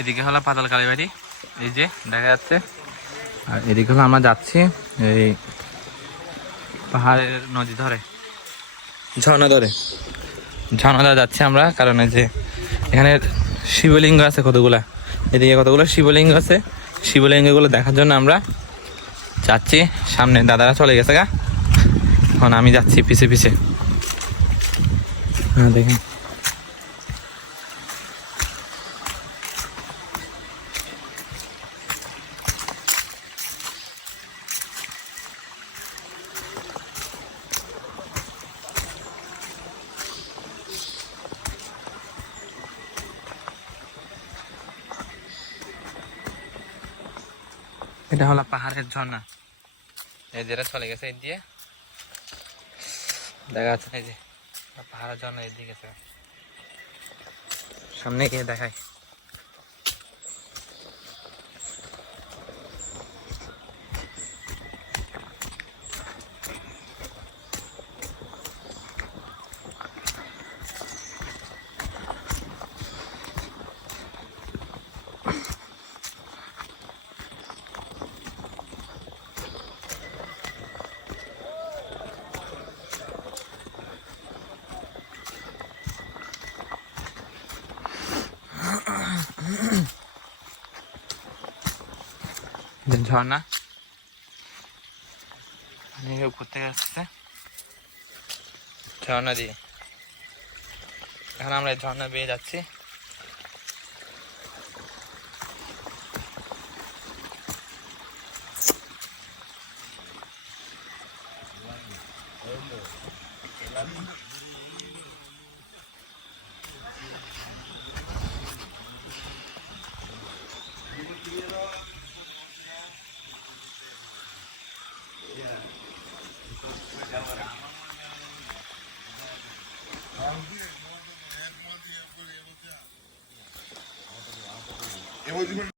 এদিকে হলো পাতাল কালীবাড়ি, এই যে দেখা যাচ্ছে। আর এদিকে হলো আমরা যাচ্ছি এই পাহাড়ের নদী ধরে, ঝর্ণা ধরে যাচ্ছি আমরা। কারণ এই যে এখানে শিবলিঙ্গ আছে কতগুলা, এদিকে কতগুলো শিবলিঙ্গ আছে, শিবলিঙ্গগুলো দেখার জন্য আমরা যাচ্ছি। সামনে দাদারা চলে গেছে গা, এখন আমি যাচ্ছি পিছে পিছে। হ্যাঁ দেখেন, এটা হলো পাহাড়ের ঝর্ণা, এই যেটা চলে গেছে এই দিয়ে দেখা যাচ্ছে। এই যে পাহাড়ের ঝর্ণা এই দিকে সামনে গিয়ে দেখায়। ঝর্ণা উপর থেকে আসছে ঝর্ণা দিয়ে, এখন আমরা ঝর্ণা বেয়ে যাচ্ছি।